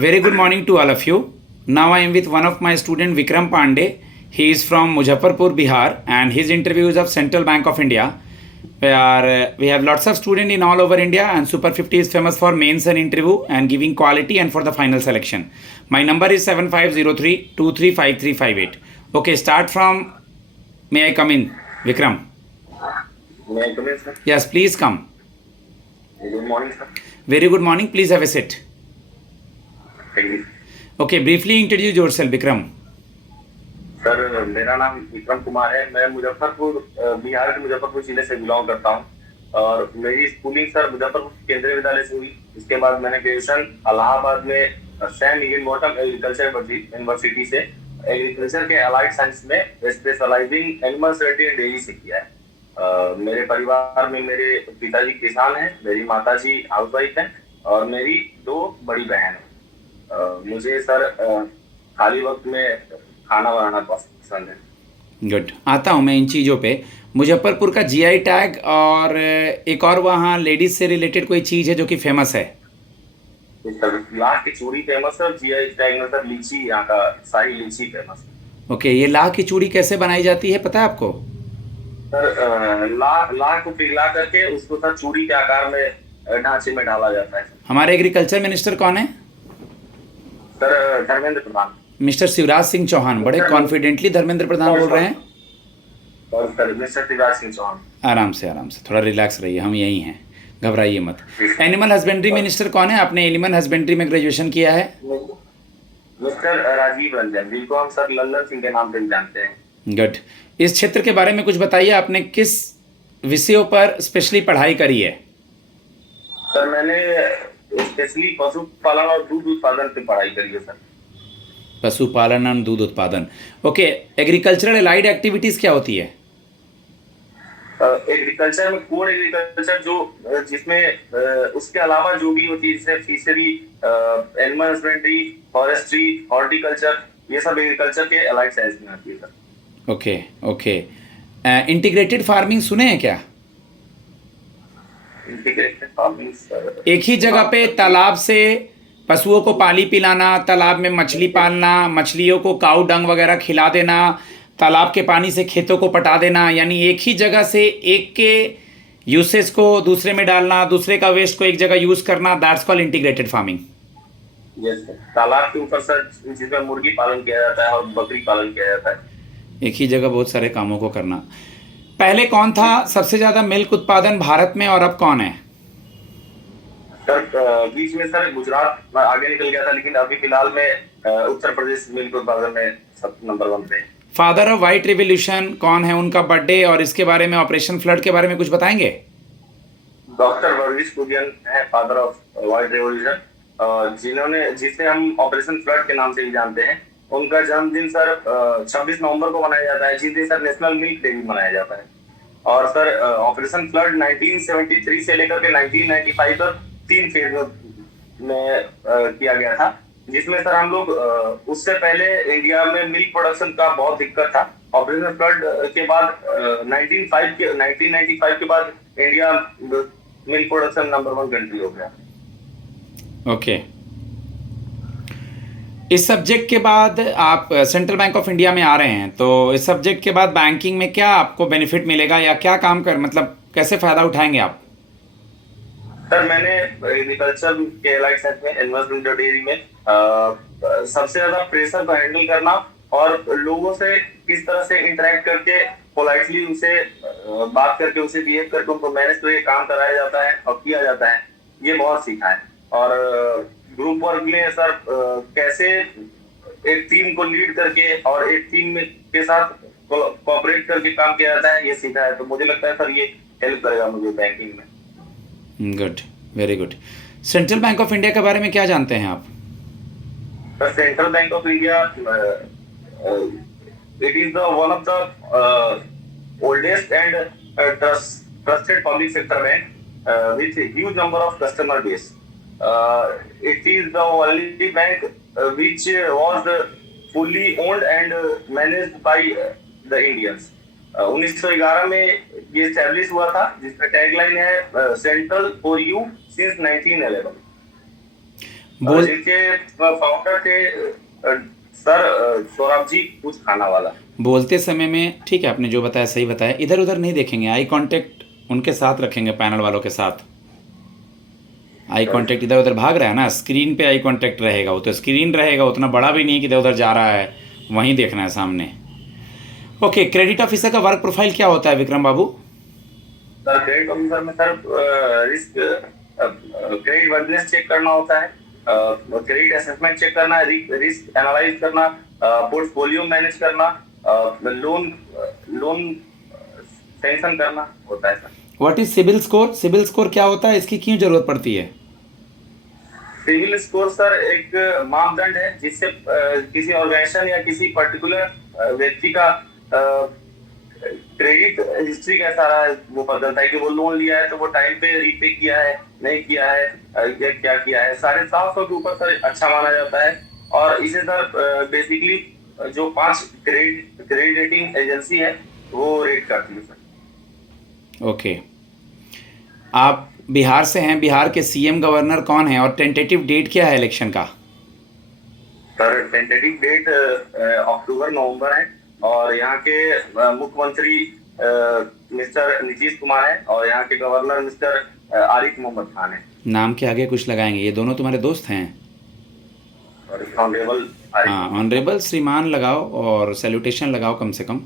Very good morning to all of you. Now I am with one of my student Vikram Pandey. He is from Muzaffarpur, Bihar, and his interview is of Central Bank of India. Where we have lots of students in all over India, and Super 50 is famous for mains and interview and giving quality and for the final selection. My number is 7503235358. Okay, start from. May I come in, Vikram? May I come in, sir? Yes, please come. Good morning, sir. Very good morning. Please have a seat. Thank you. Okay, briefly introduce yourself, Vikram. Sir मेरा नाम विक्रम कुमार है। मैं मुजफ्फरपुर बिहार के मुजफ्फरपुर जिले से belong करता हूँ और मेरी स्कूलिंग सर मुजफ्फरपुर केंद्रीय विद्यालय से हुई। इसके बाद मैंने ग्रेजुएशन इलाहाबाद में सैम हिगन बॉटम एग्रीकल्चर यूनिवर्सिटी से एग्रीकल्चर के अलाइड साइंस में specialising animal husbandry and dairy से किया है। मेरे परिवार में मेरे पिताजी किसान हैं, मेरी माताजी हाउसवाइफ हैं और मेरी 2 बड़ी बहन हैं। मुझे सर खाली वक्त में खाना बनाना पसंद है। गुड, आता हूँ मैं इन चीज़ों पे। मुजफ्फरपुर का जीआई टैग और एक और वहाँ लेडीज से रिलेटेड कोई चीज़ है जो कि फेमस है? सर लाह की चूड़ी फेमस है और जीआई टैग में सर लीची, यहाँ का शाही लीची फेमस है। ओके, ये लाह की चूड़ी कैसे बनाई जाती है पता है आपको? सर लाह को पिघला करके उसको सर चूड़ी के आकार में ढांचे में डाला जाता है। हमारे एग्रीकल्चर मिनिस्टर कौन है? सर धर्मेंद्र प्रधान। मिस्टर शिवराज सिंह चौहान। बड़े कॉन्फिडेंटली धर्मेंद्र प्रधान बोल रहे हैं। और सर मिस्टर शिवराज सिंह चौहान। आराम से थोड़ा रिलैक्स रहिए, हम यही हैं, घबराइए मत। एनिमल हस्बेंड्री मिनिस्टर कौन है? आपने एनिमल हस्बेंड्री में ग्रेजुएशन किया है? मिस्टर राजीव रंजन, जिनको हम सर लल्लन सिंह के नाम से जानते हैं। गुड। इस क्षेत्र के बारे में कुछ बताइए, आपने किस विषयों पर स्पेशली पढ़ाई करी है? सर मैंने स्पेशली पशुपालन और दूध उत्पादन पे पढ़ाई करी है सर। पशुपालन और दूध उत्पादन। ओके, एग्रीकल्चरल एलाइड एक्टिविटीज़ क्या होती है? एग्रीकल्चर में कोर एग्रीकल्चर जो जिसमें उसके अलावा जो भी होती है जैसे fishery, animal husbandry, forestry, horticulture, ये सब एग्रीकल्चर के अलाइड साइंस में आती है sir. Okay okay. Integrated farming सुने हैं क्या? इंटीग्रेटेड फार्मिंग सर, एक ही जगह पे तालाब से पशुओं को पानी पिलाना, तालाब में मछली पालना, मछलियों को काऊ डंग वगैरह खिला देना, तालाब के पानी से खेतों को पटा देना, यानी एक ही जगह से एक के यूसेज को दूसरे में डालना, दूसरे का वेस्ट को एक जगह यूज करना, that's called integrated farming. Yes sir. तालाब के ऊपर सर जिसमें मुर्गी पालन किया जाता है और बकरी पालन किया जाता है। एक ही जगह बहुत सारे कामों को करना। पहले कौन था सबसे ज्यादा मिल्क उत्पादन भारत में और अब कौन है? सर बीच में सर गुजरात आगे निकल गया था, लेकिन अभी फिलहाल में उत्तर प्रदेश मिल्क उत्पादन में सब नंबर 1 पे। फादर ऑफ व्हाइट रिवॉल्यूशन कौन है, उनका बर्थडे और इसके बारे में, ऑपरेशन फ्लड के बारे में कुछ बताएंगे? डॉक्टर वर्गीस कुरियन है फादर ऑफ व्हाइट रिवॉल्यूशन, जिसे हम ऑपरेशन फ्लड के नाम से भी जानते हैं। उनका जन्मदिन सर 26 नवंबर को मनाया जाता है, जिस दिन सर नेशनल मिल्क डे भी मनाया जाता है। और सर ऑपरेशन फ्लड 1973 से लेकर के 1995 तक 3 फेज में किया गया था, जिसमें सर हम लोग उससे पहले इंडिया में मिल्क प्रोडक्शन का बहुत दिक्कत था। ऑपरेशन फ्लड के बाद 1995 के बाद India milk production number 1 country हो गया। ओके। इस सब्जेक्ट के बाद आप सेंट्रल बैंक ऑफ इंडिया में आ रहे हैं, तो इस सब्जेक्ट के बाद बैंकिंग में क्या आपको बेनिफिट मिलेगा या क्या काम कर, मतलब कैसे फ़ायदा उठाएंगे आप? सर मैंने एग्रीकल्चर के अलाइड साइंस में एनिमल डेयरी में सबसे ज्यादा प्रेशर को हैंडल करना और लोगों से किस तरह से इंटरेक्ट करके पोलाइटली उनसे बात करके उसे बिहेव करके उनको मैनेज करके काम कराया जाता है और किया जाता है, ये बहुत सीखा है। और ग्रुप वर्क में सर कैसे एक टीम को लीड करके और एक टीम के साथ कोऑपरेट करके काम किया जाता है, ये सीखा है। तो मुझे लगता है सर ये हेल्प करेगा मुझे बैंकिंग में। Good, very good. Central bank of India के बारे में क्या जानते हैं आप? Sir central bank of India it is the one of the oldest and trusted public sector bank with huge number of customer base. It is the only bank which was fully owned and managed by the Indians. 1911 में ये establish हुआ था, जिसका tagline है central for you since 1911। बोल जिसके founder थे sir Saurabh ji कुछ खाना वाला। बोलते समय में ठीक है, आपने जो बताया सही बताया, इधर उधर नहीं देखेंगे, आई कांटेक्ट उनके साथ रखेंगे, पैनल वालों के साथ। आई कांटेक्ट इधर उधर भाग रहा है ना, स्क्रीन पे आई कांटेक्ट रहेगा, वो तो स्क्रीन रहेगा, उतना बड़ा भी नहीं है कि इधर उधर जा रहा है, वहीं देखना है सामने। ओके, क्रेडिट ऑफिसर का वर्क प्रोफाइल क्या होता है विक्रम बाबू? सर क्रेडिट ऑफिसर में sir risk credit worthiness check करना होता है, क्रेडिट असेसमेंट चेक करना, रिस्क एनालाइज करना, पोर्टफोलियो मैनेज करना, लोन लोन सैंक्शन करना होता है sir. What is CIBIL score? CIBIL score क्या होता है, इसकी क्यों जरूरत पड़ती है? सिविल स्कोर सर एक मापदंड है जिससे किसी ऑर्गेनाइजेशन या किसी पर्टिकुलर व्यक्ति का क्रेडिट हिस्ट्री कैसा रहा है वो पता चलता है कि वो लोन लिया है तो वो टाइम पे रीपे किया है, नहीं किया है, या क्या किया है। 750 के ऊपर सर अच्छा माना जाता है। और इसे सर बेसिकली जो 5 क्रेडिट रेटिंग एजेंसी है वो रेट करती है सर। ओके, आप बिहार से हैं, बिहार के सीएम गवर्नर कौन है और टेंटेटिव डेट क्या है इलेक्शन का? सर टेंटेटिव डेट अक्टूबर नवंबर है और यहाँ के मुख्यमंत्री मिस्टर नीतीश कुमार है और यहाँ के गवर्नर मिस्टर आरिफ मोहम्मद खान है। नाम के आगे कुछ लगाएंगे, ये दोनों तुम्हारे दोस्त हैं? ऑनरेबल हाँ, ऑनरेबल श्रीमान लगाओ और सैल्यूटेशन लगाओ कम से कम।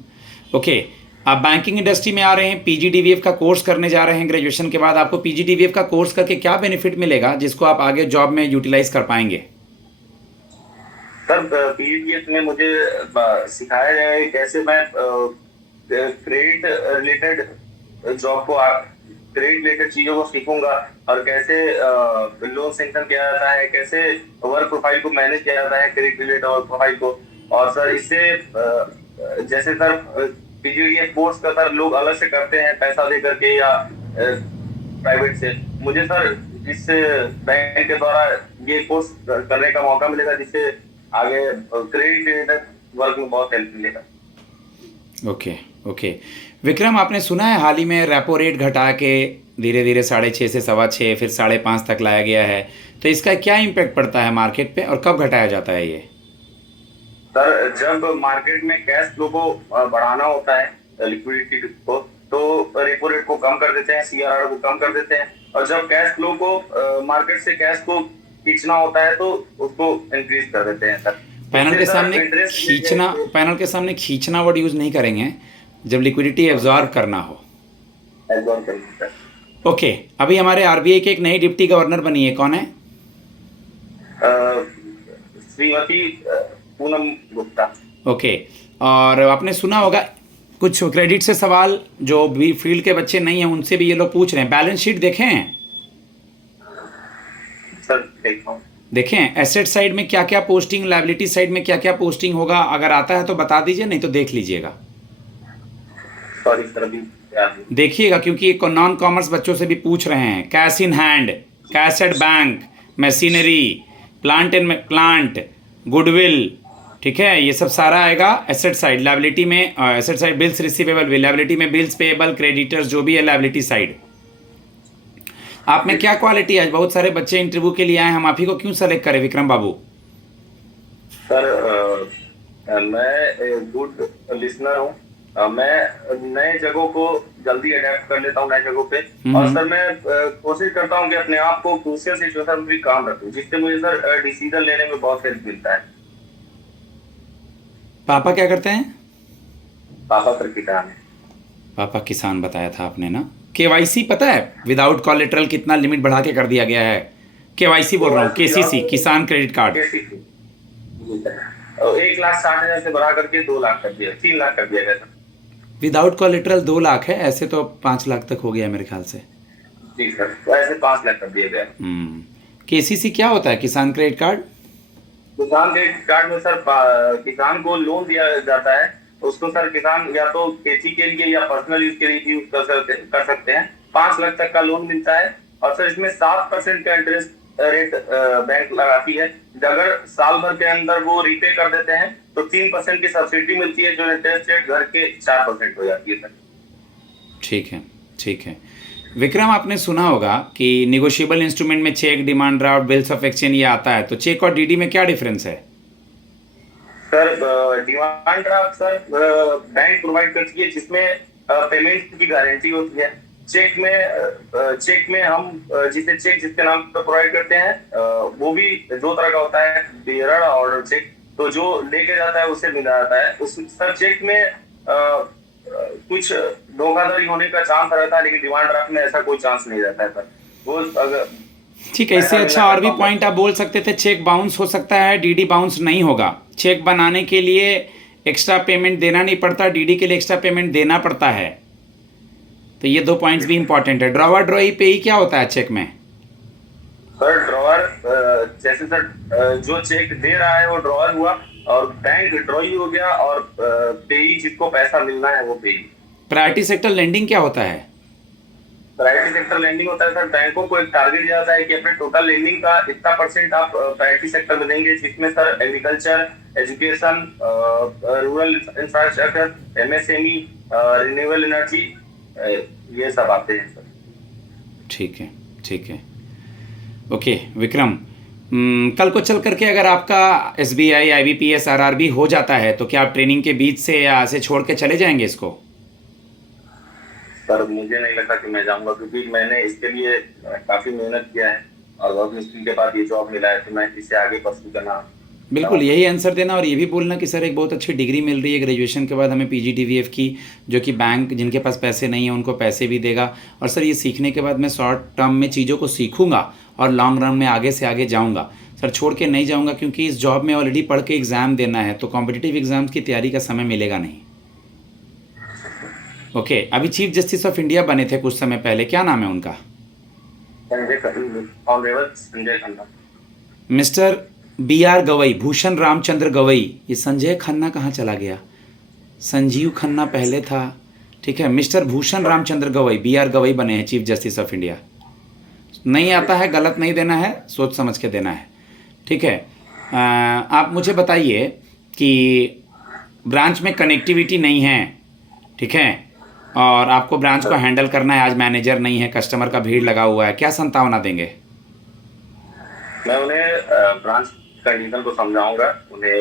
ओके, आप बैंकिंग इंडस्ट्री में आ रहे हैं, पीजीडीवीएफ का कोर्स करने जा रहे हैं ग्रेजुएशन के बाद, आपको पीजीडीवीएफ का कोर्स करके क्या बेनिफिट मिलेगा जिसको आप आगे जॉब में यूटिलाइज कर पाएंगे? सर पीजीडीएफ में मुझे सिखाया जाएगा कि कैसे मैं क्रेडिट रिलेटेड जॉब को क्रेडिट रिलेटेड चीजों को सीखूंगा और कैसे लोन सैंक्शन किया जाता है, कैसे वर्क प्रोफाइल को मैनेज किया जाता है क्रेडिट रिलेटेड वर्क प्रोफाइल को। और सर इससे जैसे सर पीजीडीएफ कोर्स का सर लोग अलग से करते हैं पैसा दे करके या प्राइवेट से, मुझे सर इस बैंक के द्वारा ये कोर्स करने का मौका मिलेगा जिससे आगे क्रेडिट रिलेटेड वर्क में बहुत हेल्प मिलेगा। ओके ओके, विक्रम आपने सुना है हाल ही में रेपो रेट घटा के धीरे धीरे 6.5 से 6.25 फिर 5.5 तक लाया गया है, तो इसका क्या इम्पैक्ट पड़ता है मार्केट पे और कब घटाया जाता है ये? सर जब मार्केट में कैश फ्लो को बढ़ाना होता है लिक्विडिटी को तो रेपो रेट को कम कर देते हैं, सीआरआर को कम कर देते हैं। और जब कैश फ्लो को मार्केट से कैश को खींचना होता है तो उसको इंक्रीज कर देते हैं सर। पैनल के सामने खींचना वर्ड यूज नहीं करेंगे जब लिक्विडिटी एब्जॉर्ब करना हो। ओके, अभी हमारे आरबीआई के एक नई डिप्टी गवर्नर बनी है, कौन है? श्रीमती पूनम गुप्ता। ओके, और आपने सुना होगा कुछ क्रेडिट से सवाल जो भी फील्ड के बच्चे नहीं हैं उनसे भी ये लोग पूछ रहे हैं। बैलेंस शीट देखें हैं? सर देखता हूं। देखें एसेट साइड में क्या क्या पोस्टिंग, लायबिलिटी साइड में क्या क्या पोस्टिंग होगा, अगर आता है तो बता दीजिए, नहीं तो देख लीजिएगा। सॉरी सर अभी देखिएगा क्योंकि नॉन कॉमर्स बच्चों से भी पूछ रहे हैं। Cash in hand, cash at bank, machinery, plant, goodwill, ठीक है, ये सब सारा आएगा एसेट साइड। लायबिलिटी में एसेट साइड बिल्स रिसीवेबल भी, लायबिलिटी में बिल्स पेएबल, क्रेडिटर्स जो भी है लायबिलिटी साइड। आप में क्या क्वालिटी है? आज बहुत सारे बच्चे इंटरव्यू के लिए आए, हम आप ही को क्यों सेलेक्ट करें विक्रम बाबू? सर मैं गुड लिसनर हूँ, मैं नए जगहों को जल्दी अडेप्ट कर लेता हूँ नए जगहों पे। और सर मैं कोशिश करता हूँ कि अपने आप को क्रूशियल सिचुएशन में भी काम रखूँ जिससे मुझे सर डिसीजन लेने में बहुत हेल्प मिलता है। पापा क्या करते हैं? पापा सर किसान है। पापा किसान बताया था आपने ना। केवाईसी पता है विदाउट कोलेटरल कितना लिमिट बढ़ा के कर दिया गया है? केवाईसी बोल रहा हूँ, केसीसी, किसान क्रेडिट कार्ड। 1,60,000 से बढ़ा करके 2 लाख कर दिया, 3 लाख कर दिया गया था। विदाउट कोलेटरल 2 लाख है, ऐसे तो 5 लाख तक हो गया मेरे ख्याल से। जी सर, तो ऐसे 5 लाख कर दिया गया। केसीसी क्या होता है? किसान क्रेडिट कार्ड। किसान क्रेडिट कार्ड में सर किसान को लोन दिया जाता है, उसको सर किसान या तो खेती के लिए या पर्सनल यूज के लिए यूज कर सकते हैं। 5 लाख तक का लोन मिलता है और सर इसमें 7% का इंटरेस्ट रेट बैंक लगाती है। अगर साल भर के अंदर वो रीपे कर देते हैं तो 3% की सब्सिडी मिलती है जो इंटरेस्ट रेट घर के 4% हो जाती है सर। ठीक है, ठीक है। विक्रम, आपने सुना होगा कि निगोशिएबल इंस्ट्रूमेंट में cheque, demand draft, bills of exchange ये आता है, तो चेक और डीडी में क्या डिफरेंस है? Sir demand draft sir bank provide करती है, जिसमें पेमेंट की गारंटी होती है। चेक में हम जिसे चेक जिसके नाम पर प्रोवाइड करते हैं, वो भी दो तरह का होता है, बेयरर और ऑर्डर चेक। तो जो लेके जाता है उसे मिला जाता है। उस सर चेक में कुछ धोखाधड़ी होने का चांस रहता है, लेकिन डिमांड ड्राफ्ट में ऐसा कोई चांस नहीं रहता है सर। वो अगर ठीक है, इससे अच्छा और भी पॉइंट आप बोल सकते थे। चेक बाउंस हो सकता है, डीडी बाउंस नहीं होगा। चेक बनाने के लिए एक्स्ट्रा पेमेंट देना नहीं पड़ता, डीडी के लिए एक्स्ट्रा पेमेंट देना पड़ता है। तो ये दो पॉइंट्स भी इंपॉर्टेंट है। ड्रॉवर ड्रॉई पे ही क्या होता है चेक में? सर ड्रॉवर जैसे सर जो चेक दे रहा है वो ड्रॉवर हुआ, और बैंक ड्रॉई हो गया, और पेई जिसको पैसा मिलना है वो पेई। प्रायोरिटी सेक्टर लेंडिंग क्या होता है? प्रायोरिटी सेक्टर लेंडिंग होता है सर, बैंकों को एक टारगेट दिया जाता है कि अपने टोटल लेंडिंग का इतना % आप प्रायोरिटी सेक्टर में देंगे, जिसमें sir agriculture, education, rural infrastructure, MSME, renewable energy, ये सब आते हैं सर। ठीक है, ठीक है, ओके विक्रम। कल को चल करके अगर आपका SBI, IBPS, RRB हो जाता है तो क्या आप ट्रेनिंग के बीच से या ऐसे छोड़ के चले जाएंगे इसको? सर मुझे नहीं लगता कि मैं जाऊंगा, क्योंकि मैंने इसके लिए काफी मेहनत किया है, और बहुत मुश्किल के बाद ये जॉब मिला है, तो मैं इससे आगे परस्यू करना। बिल्कुल यही आंसर देना, और ये भी बोलना कि सर एक बहुत अच्छी डिग्री मिल रही है ग्रेजुएशन के बाद हमें PGDVF की, जो कि बैंक जिनके पास पैसे नहीं है उनको पैसे भी देगा। और सर ये सीखने के बाद मैं शॉर्ट टर्म में चीज़ों को सीखूंगा और लॉन्ग रन में आगे से आगे जाऊंगा। सर छोड़ के नहीं जाऊंगा, क्योंकि इस जॉब में ऑलरेडी पढ़ के एग्ज़ाम देना है, तो कॉम्पिटिटिव एग्ज़ाम्स की तैयारी का समय मिलेगा नहीं। ओके, अभी चीफ जस्टिस ऑफ इंडिया बने थे कुछ समय पहले, क्या नाम है उनका? Honourable Sanjay Khanna. Mister BR Gavai, Bhushan Ramchandra Gavai. ये संजय खन्ना कहाँ चला गया? संजीव खन्ना पहले था, ठीक है। मिस्टर भूषण रामचंद्र गवई, BR गवई बने हैं चीफ जस्टिस ऑफ इंडिया। नहीं आता है, गलत नहीं देना है, सोच समझ के देना है, ठीक है। आप मुझे बताइए कि ब्रांच में कनेक्टिविटी नहीं है, ठीक है, और आपको ब्रांच को हैंडल करना है, आज मैनेजर नहीं है, कस्टमर का भीड़ लगा हुआ है, क्या संतावना देंगे? मैं उन्हें ब्रांच कंडीशन को समझाऊंगा, उन्हें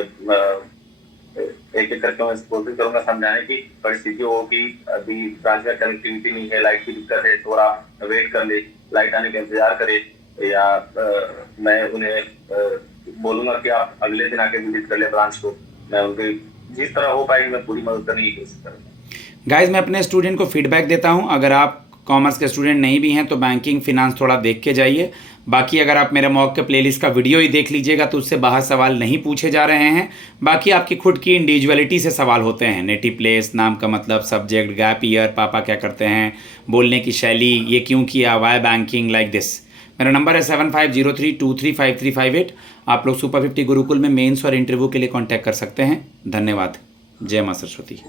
एक एक करके मैं कोशिश करूंगा समझाने की। परिस्थिति हो कि अभी ब्रांच में कनेक्टिविटी नहीं है, लाइट की दिक्कत है, थोड़ा वेट कर ले, लाइट आने का इंतजार करे, या मैं उन्हें बोलूंगा कि आप अगले दिन आके विजिट कर ले ब्रांच को। मैं उनकी जिस तरह हो पाएगी मैं पूरी मदद करने की कोशिश करूंगा। गाइज, मैं अपने स्टूडेंट को फीडबैक देता हूं, अगर आप कॉमर्स के स्टूडेंट नहीं भी हैं तो बैंकिंग फिनांस थोड़ा देख के जाइए। बाकी अगर आप मेरे मॉक के प्लेलिस्ट का वीडियो ही देख लीजिएगा तो उससे बाहर सवाल नहीं पूछे जा रहे हैं। बाकी आपकी खुद की इंडिविजुअलिटी से सवाल होते हैं, नेटिव प्लेस, नाम का मतलब, सब्जेक्ट, गैप ईयर, पापा क्या करते हैं, बोलने की शैली, ये क्यों किया, वाई बैंकिंग, लाइक दिस। मेरा नंबर है 7503235358। आप लोग सुपर 50 गुरुकुल में मेंस और इंटरव्यू के लिए कॉन्टैक्ट कर सकते हैं। धन्यवाद। जय मां सरस्वती।